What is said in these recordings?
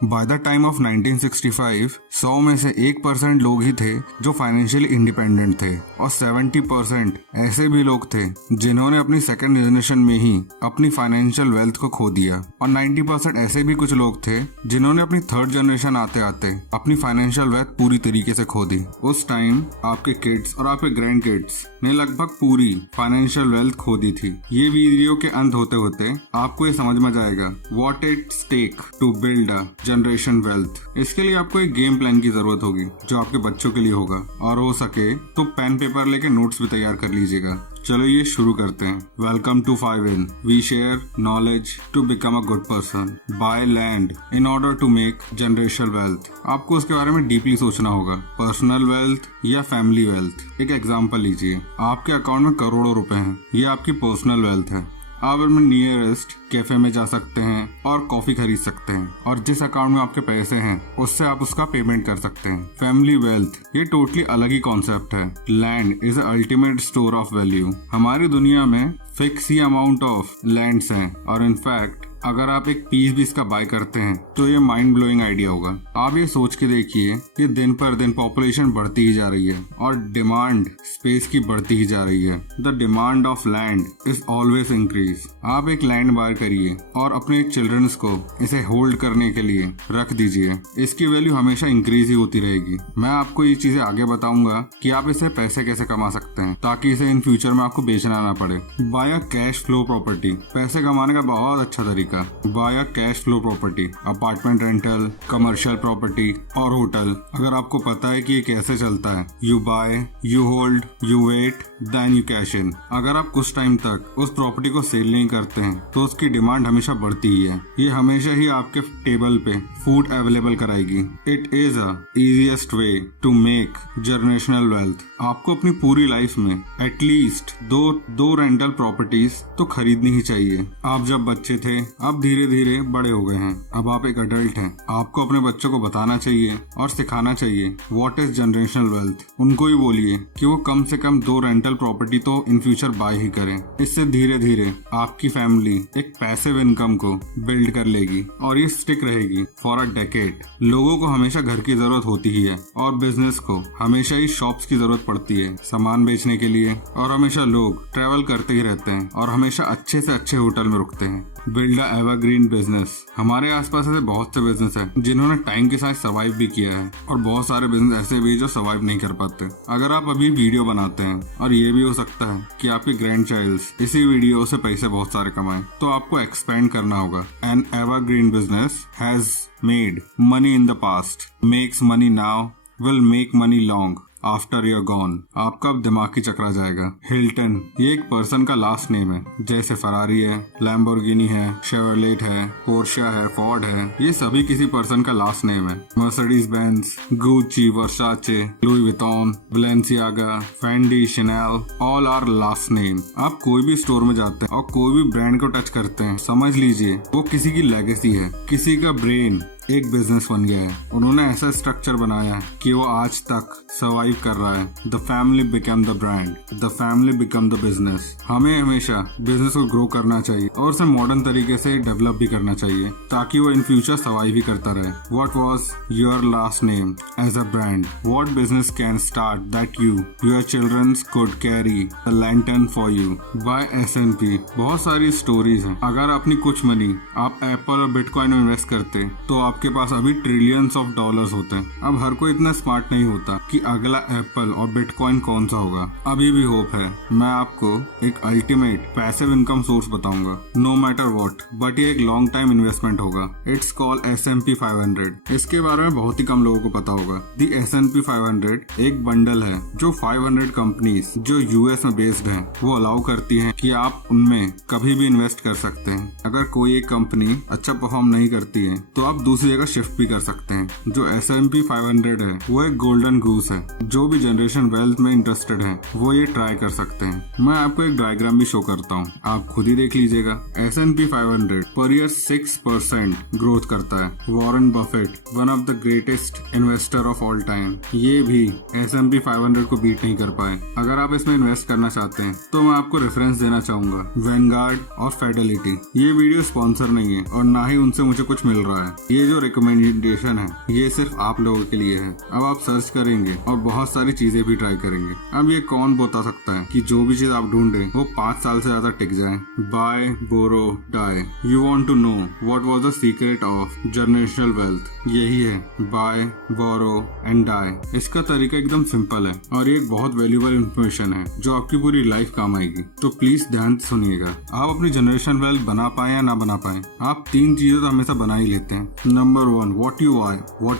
By the time of 1965 100 में से 1% लोग ही थे जो फाइनेंशियली इंडिपेंडेंट थे और 70% ऐसे भी लोग थे जिन्होंने अपनी सेकेंड जनरेशन में ही अपनी फाइनेंशियल वेल्थ को खो दिया और 90% ऐसे भी कुछ लोग थे जिन्होंने अपनी थर्ड जनरेशन आते आते अपनी फाइनेंशियल वेल्थ पूरी तरीके से खो दी। उस टाइम आपके किड्स और आपके ग्रैंड किड्स ने लगभग पूरी फाइनेंशियल वेल्थ खो दी थी। ये वीडियो के अंत होते होते आपको ये समझ में जाएगा what it take to build a generation wealth. इसके लिए आपको एक गेम प्लान की जरूरत होगी जो आपके बच्चों के लिए होगा और हो सके तो पेन पेपर लेके नोट्स भी तैयार कर लीजिएगा। चलो ये शुरू करते हैं। Welcome to 5in। We share knowledge to become a good person. Buy land in order to make generational wealth. आपको उसके बारे में डीपली सोचना होगा, पर्सनल वेल्थ या फैमिली वेल्थ। एक एग्जांपल लीजिए, आपके अकाउंट में करोड़ों रुपए हैं, ये आपकी पर्सनल वेल्थ है। आप अपने नियरेस्ट कैफे में जा सकते हैं और कॉफी खरीद सकते हैं और जिस अकाउंट में आपके पैसे हैं उससे आप उसका पेमेंट कर सकते हैं। फैमिली वेल्थ ये टोटली अलग ही कॉन्सेप्ट है। Land is ultimate store of value. हमारी दुनिया में fix he amount of lands हैं और इनफैक्ट अगर आप एक पीस भी इसका बाय करते हैं तो ये माइंड ब्लोइंग आइडिया होगा। आप ये सोच के देखिए कि दिन पर दिन पॉपुलेशन बढ़ती ही जा रही है और डिमांड स्पेस की बढ़ती ही जा रही है। The demand of land is always increase. आप एक लैंड बाय करिए और अपने चिल्ड्रंस को इसे होल्ड करने के लिए रख दीजिए। इसकी वैल्यू हमेशा इंक्रीज ही होती रहेगी। मैं आपको ये चीजें आगे बताऊंगा कि आप इसे पैसे कैसे कमा सकते हैं ताकि इसे इन फ्यूचर में आपको बेचना ना पड़े। Buy a cash flow property. पैसे कमाने का बहुत अच्छा तरीका। Buy a cash flow property, apartment rental, commercial property और होटल। अगर आपको पता है कि ये कैसे चलता है, you buy, you hold, you wait, then you cash in. अगर आप कुछ टाइम तक उस प्रॉपर्टी को सेल नहीं करते हैं तो उसकी डिमांड हमेशा बढ़ती ही है। ये हमेशा ही आपके टेबल पे फूड अवेलेबल कराएगी। It is a easiest way to make generational wealth. आपको अपनी पूरी लाइफ में एटलीस्ट दो रेंटल प्रॉपर्टीज तो खरीदनी ही चाहिए। आप जब बच्चे थे, अब धीरे धीरे बड़े हो गए हैं, अब आप एक अडल्ट हैं। आपको अपने बच्चों को बताना चाहिए और सिखाना चाहिए व्हाट इज जनरेशनल वेल्थ। उनको ही बोलिए कि वो कम से कम 2 रेंटल प्रॉपर्टी तो इन फ्यूचर बाय ही करें। इससे धीरे धीरे आपकी फैमिली एक पैसिव इनकम को बिल्ड कर लेगी और ये स्टिक रहेगी फॉर अ डेकेड। लोगों को हमेशा घर की जरूरत होती ही है और बिजनेस को हमेशा ही शॉप्स की जरूरत पड़ती है सामान बेचने के लिए और हमेशा लोग ट्रेवल करते ही रहते हैं और हमेशा अच्छे से अच्छे होटल में रुकते हैं। Build a evergreen business. हमारे आसपास ऐसे बहुत से बिजनेस हैं जिन्होंने टाइम के साथ सर्वाइव भी किया है और बहुत सारे बिजनेस ऐसे भी जो सर्वाइव नहीं कर पाते। अगर आप अभी वीडियो बनाते हैं और ये भी हो सकता है कि आपके ग्रैंड चाइल्ड्स इसी वीडियो से पैसे बहुत सारे कमाएं, तो आपको एक्सपेंड करना होगा। An evergreen business has made money in the past, makes money now, will make money long after you're gone. आपका अब दिमाग की चकरा जाएगा। हिल्टन ये एक पर्सन का लास्ट नेम है, जैसे फरारी है, लैम्बोर्गिनी है, शेवरलेट है, पोर्शिया है, फोर्ड है, ये सभी किसी पर्सन का लास्ट नेम है। Mercedes Benz, Gucci, Versace, Louis Vuitton, Balenciaga, Fendi, Chanel, all are last name. आप कोई भी स्टोर में जाते हैं और कोई भी ब्रांड को टच करते हैं, समझ लीजिए वो किसी की लेगेसी है। किसी का ब्रेन एक बिजनेस बन गया है। उन्होंने ऐसा स्ट्रक्चर बनाया कि वो आज तक सर्वाइव कर रहा है। The family become the brand, the family become the business. हमें हमेशा बिजनेस को ग्रो करना चाहिए और उसे मॉडर्न तरीके से डेवलप भी करना चाहिए ताकि वो इन फ्यूचर सर्वाइव ही करता रहे। What was your last name as a brand? What business can start that your childrens could carry the lantern for you? Buy S&P। बहुत सारी स्टोरीज हैं। अगर अपनी कुछ मनी आप एप्पल और बिटकॉइन में इन्वेस्ट करते तो आपके पास अभी ट्रिलियंस ऑफ डॉलर्स होते हैं। अब हर कोई इतना स्मार्ट नहीं होता कि अगला एप्पल और बिटकॉइन कौन सा होगा। अभी भी होप है। मैं आपको एक अल्टीमेट पैसिव इनकम सोर्स बताऊंगा, नो मैटर व्हाट, बट ये एक लॉन्ग टाइम इन्वेस्टमेंट होगा। It's called S&P 500। इसके बारे में बहुत ही कम लोगों को पता होगा। दी S&P 500 एक बंडल है जो 500 कंपनीज जो US में बेस्ड हैं वो अलाउ करती हैं कि आप उनमें कभी भी इन्वेस्ट कर सकते हैं। अगर कोई एक कंपनी अच्छा परफॉर्म नहीं करती है तो आप दूसरी जगह शिफ्ट भी कर सकते हैं। जो S&P 500 है वो एक गोल्डन गूस है। जो भी जनरेशन वेल्थ में इंटरेस्टेड है वो ये ट्राई कर सकते हैं। मैं आपको एक डायग्राम भी शो करता हूँ, आप खुद ही देख लीजिएगा। S&P 500 पर ईयर 6% ग्रोथ करता है। Warren Buffett, one of the greatest investor of all time, ये भी S&P 500 को बीट नहीं कर पाए। अगर आप इसमें इन्वेस्ट करना चाहते हैं तो मैं आपको रेफरेंस देना चाहूंगा, वैनगार्ड और फेडेलिटी। ये वीडियो स्पॉन्सर नहीं है और ना ही उनसे मुझे कुछ मिल रहा है। ये जो जो रिकमेंडेशन है ये सिर्फ आप लोगों के लिए है। अब आप सर्च करेंगे और बहुत सारी चीजें भी ट्राई करेंगे। अब ये कौन बता सकता है कि जो भी चीज आप ढूंढे वो 5 साल से ज्यादा टिक जाए। Buy borrow die. You want to know what was the secret of generational wealth? यही है बाय बोरो एंड डाई। इसका तरीका एकदम सिंपल है और ये एक बहुत वैल्यूएबल इंफॉर्मेशन है जो आपकी पूरी लाइफ काम आएगी। तो प्लीज ध्यान से सुनिएगा। आप अपनी जनरेशन वेल्थ बना पाए या ना बना पाए, आप 3 चीजें तो हमेशा बना ही लेते हैं। Number 1 what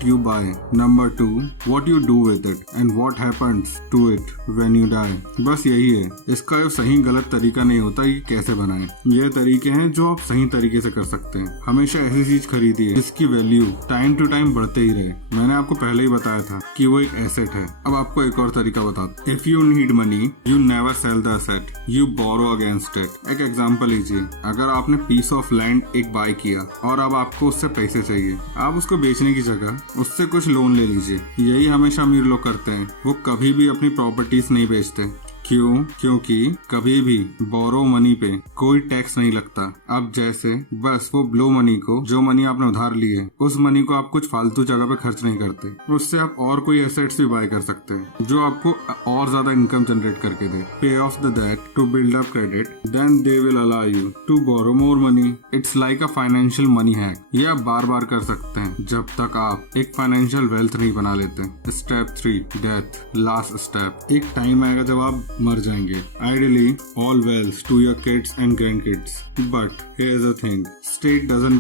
you buy. Number 2 what you do with it and what happens to it when you die. बस यही है। इसका सही गलत तरीका नहीं होता कि कैसे बनाएं। ये तरीके हैं जो आप सही तरीके से कर सकते हैं। हमेशा ऐसी चीज खरीदिए जिसकी वैल्यू टाइम टू टाइम बढ़ते ही रहे। मैंने आपको पहले ही बताया था कि वो एक एसेट है। अब आपको एक और तरीका बताता। If you need money you never sell the asset, you borrow against it. एक एग्जांपल लीजिए। अगर आपने पीस ऑफ लैंड एक बाय किया और अब आपको उससे पैसे चाहिए, आप उसको बेचने की जगह उससे कुछ लोन ले लीजिए। यही हमेशा अमीर लोग करते हैं। वो कभी भी अपनी प्रॉपर्टीज नहीं बेचते। क्यों? क्योंकि कभी भी बोरो मनी पे कोई टैक्स नहीं लगता। अब जैसे बस वो ब्लो मनी को, जो मनी आपने उधार ली है, उस मनी को आप कुछ फालतू जगह पे खर्च नहीं करते। उससे आप और कोई एसेट्स भी बाय कर सकते हैं जो आपको और ज्यादा इनकम जनरेट करके दे। Pay off the debt to build up credit, then they will allow you to borrow more money. It's like a financial money hack. ये आप बार बार कर सकते हैं जब तक आप एक फाइनेंशियल वेल्थ नहीं बना लेते। Step 3 death. Last step. एक टाइम आएगा जब आप मर जाएंगे। Ideally, all wealth to your kids and grandkids. But here's the thing, state doesn't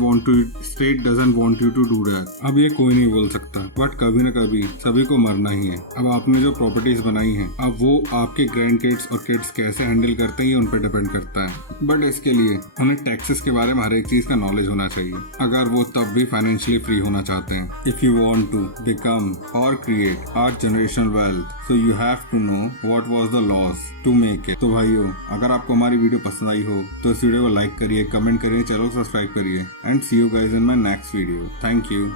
want you to do that. अब ये कोई नहीं बोल सकता, बट कभी न कभी सभी को मरना ही है। अब आपने जो प्रॉपर्टीज बनाई हैं, अब वो आपके ग्रैंड किड्स और किड्स कैसे हैंडल करते हैं ये उन पर डिपेंड करता है। बट इसके लिए उन्हें टैक्सेस के बारे में हर एक चीज का नॉलेज होना चाहिए, अगर वो तब भी फाइनेंशियली फ्री होना चाहते हैं। If you want to become और create our generational wealth, so you have to know what was the laws to make it. तो भाइयों, अगर आपको हमारी वीडियो पसंद आई हो तो इस वीडियो को लाइक करिए, कमेंट करिए, चैनल को सब्सक्राइब करिए and see you guys in my next video. Thank you.